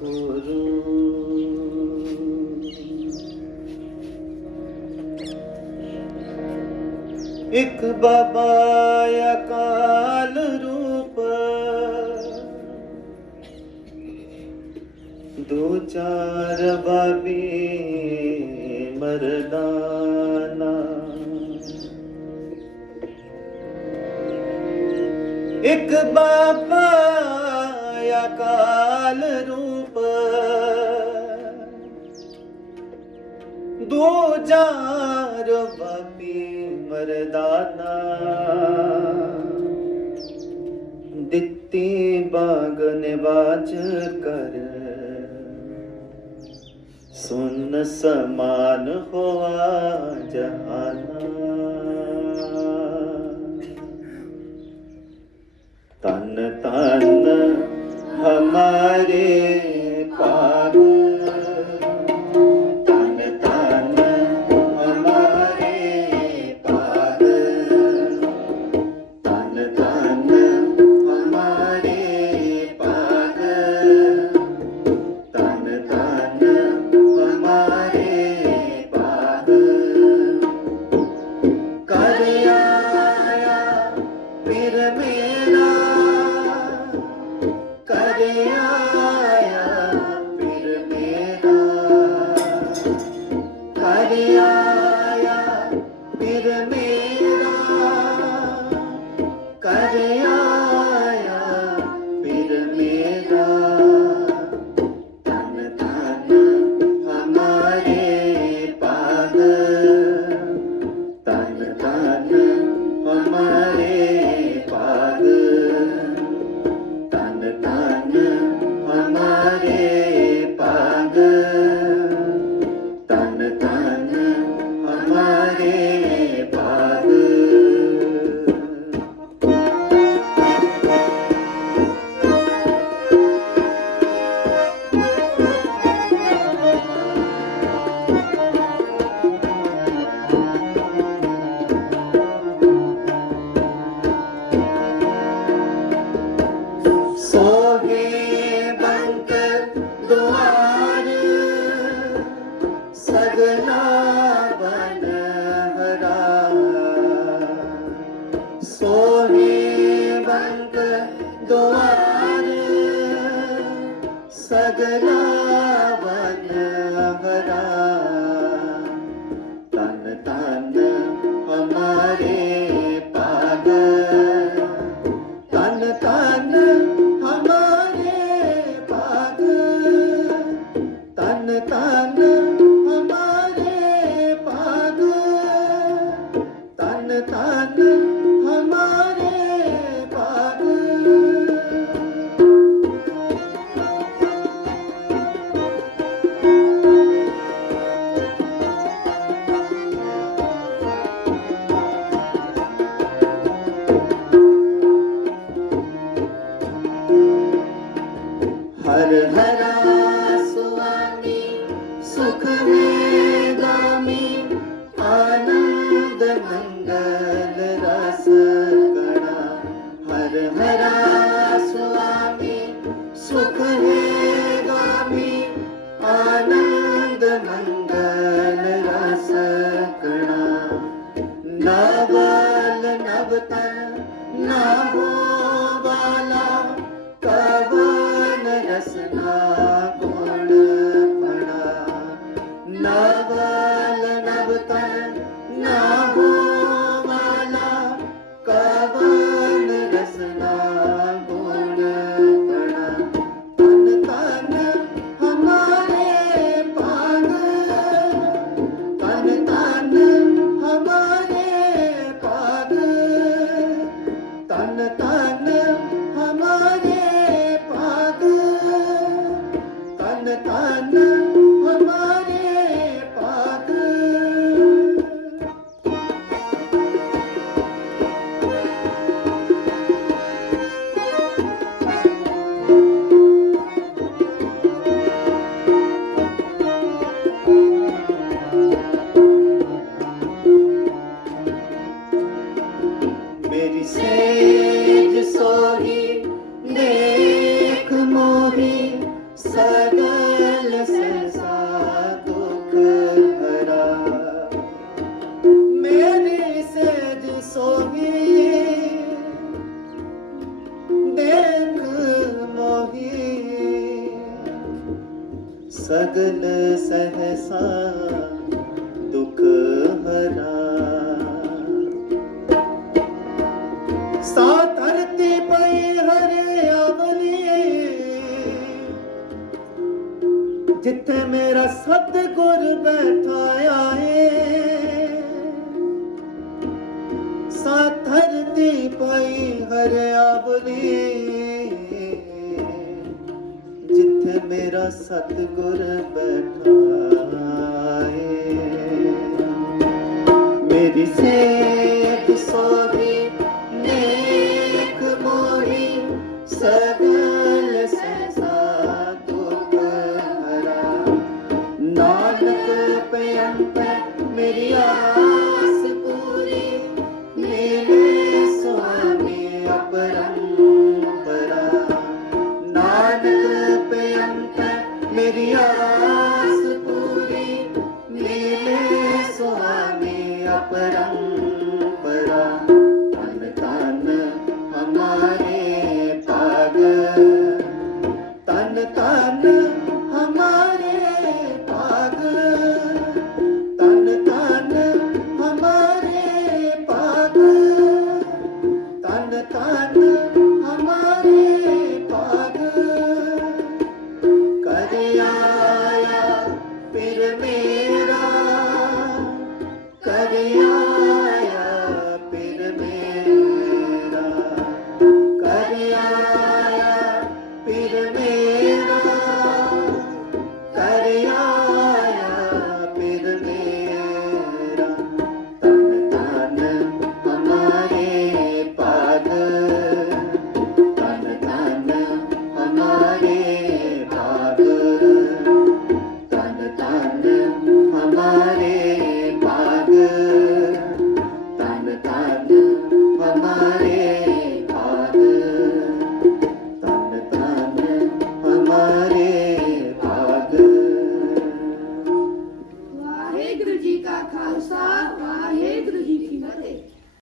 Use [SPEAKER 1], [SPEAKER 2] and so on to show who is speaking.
[SPEAKER 1] ਗੁਰੂ। ਇਕ ਬਾਬਾ ਅਕਾਲ ਰੂਪ ਦੋ ਚਾਰ ਬਾਬੀ ਮਰਦਾ। ਇੱਕ ਬਾਬਾ ਅਕਾਲ ਰੂਪ। ਦੋ ਚਾਰ ਬਾਪੀ ਮਰਦਾਨਾ। ਦਿੱਤੀ ਬਾਗ ਨਿਵਾਜ ਕਰ। ਸੁਨ ਸਮਾਨ ਹੋਆ ਜਹਾਨ। Amen. me. सुख वेदामि आनन्द मङ्गल रस गणा हर हरा स्वामी सुख वेदामि आनन्द मङ्गल रस गणा नवल नवतन नव जनता हमारे ਸਗਲ ਸਹਸਾ ਦੁਖ ਹਰਾ। ਸਾ ਧਰਤੀ ਪਈ ਹਰੇ ਆਵਲੀ ਜਿੱਥੇ ਮੇਰਾ ਸਤਿਗੁਰ ਬੈਠਾ ਆਏ। ਸਾ ਧਰਤੀ ਪਈ ਹਰੇ ਆਵਲੀ ਮੇਰਾ ਸਤਿਗੁਰ ਬੈਠਾ ਮੇਰੀ ਸੇਤ ਸੋਹੀ ਨੇਕ ਮੋਹੀ ਸਗਲ